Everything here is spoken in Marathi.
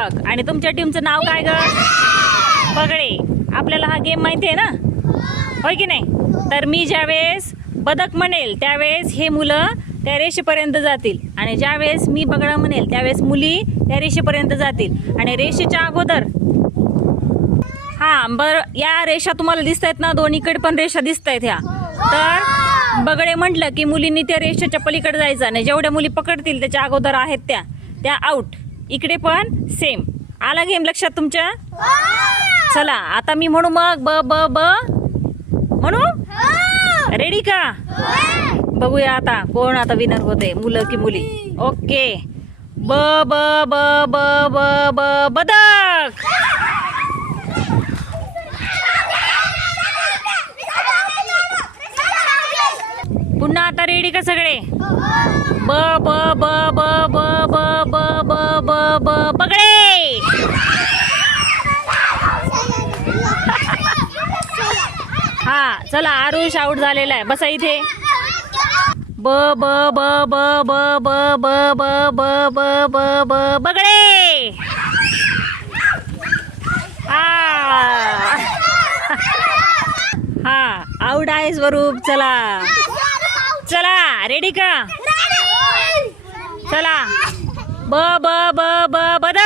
बदक. आणि तुमच्या टीमचं नाव काय ग? बगळे. आपल्याला हा गेम माहिती आहे ना, होय की नाही? तर मी ज्यावेळेस बदक म्हणेल त्यावेळेस हे मुलं त्या रेषेपर्यंत जातील, आणि ज्यावेळेस मी बगळा म्हणेल त्यावेळेस मुली त्या रेषेपर्यंत जातील. आणि रेषेच्या अगोदर बरं, या रेषा तुम्हाला दिसत आहेत ना, दोन्हीकडे पण रेषा दिसत आहेत ह्या. तर बगळे म्हटलं की मुलींनी त्या रेषेच्या पलीकडे जायचं, आणि जेवढ्या मुली पकडतील त्याच्या अगोदर आहेत त्या आउट. इकडे पण सेम. आला गेम लक्षात तुमच्या? चला आता मी म्हणू मग ब ब ब म्हणू. रेडी का? बघूया आता कोण आता विनर होते, मुलं की मुली. ओके. ब ब ब ब ब ब बदक. पुन्हा आता रेडी का सगळे? ब ब ब ब ब ब ब ब ब ब बगळे. हा चला, आरुष आउट झालेला आहे. बसा इथे. ब ब ब ब ब ब ब ब ब ब ब ब बगळे. हा आउट आहे स्वरूप. चला चला, रेडी का? चला. ब ब ब ब बदक.